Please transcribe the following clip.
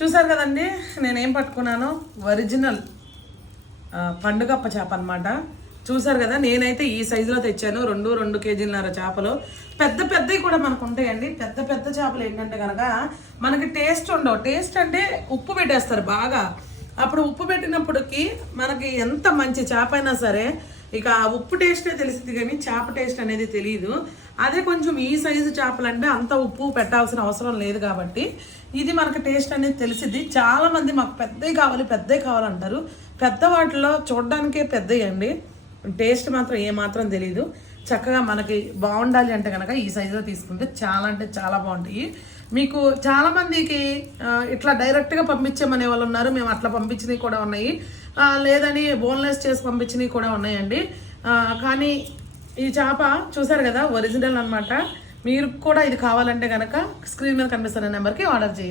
చూసారు కదండి, నేనేం పట్టుకున్నాను, ఒరిజినల్ పండుగప్ప చేప అనమాట. చూసారు కదా, నేనైతే ఈ సైజులో తెచ్చాను. 2 కేజీలన్నర చేపలు. పెద్ద పెద్దవి కూడా మనకు ఉంటాయండి. పెద్ద పెద్ద చేపలు ఏంటంటే కనుక మనకి టేస్ట్ ఉండవు. టేస్ట్ అంటే ఉప్పు పెట్టేస్తారు బాగా. అప్పుడు ఉప్పు పెట్టినప్పటికి మనకి ఎంత మంచి చేప అయినా సరే ఇక ఉప్పు టేస్టే తెలిసింది కానీ చేప టేస్ట్ అనేది తెలియదు. అదే కొంచెం ఈ సైజు చేపలంటే అంత ఉప్పు పెట్టాల్సిన అవసరం లేదు కాబట్టి ఇది మనకు టేస్ట్ అనేది తెలిసింది. చాలా మంది మాకు పెద్దవి కావాలంటారు. పెద్ద వాటిలో చూడడానికే పెద్దవి అండి, టేస్ట్ మాత్రం ఏమాత్రం తెలియదు. చక్కగా మనకి బాగుండాలి అంటే కనుక ఈ సైజులో తీసుకుంటే చాలా అంటే చాలా బాగుంటాయి. మీకు చాలా మందికి ఇట్లా డైరెక్ట్గా పంపించమనే వాళ్ళు ఉన్నారు. మేము అట్లా పంపించినవి కూడా ఉన్నాయి, లేదని బోన్లెస్ చేసి పంపించినవి కూడా ఉన్నాయండి. కానీ ఈ చేప చూసారు కదా, ఒరిజినల్ అనమాట. మీరు కూడా ఇది కావాలంటే కనుక స్క్రీన్ మీద కనిపిస్తున్న నెంబర్కి ఆర్డర్ చేయండి.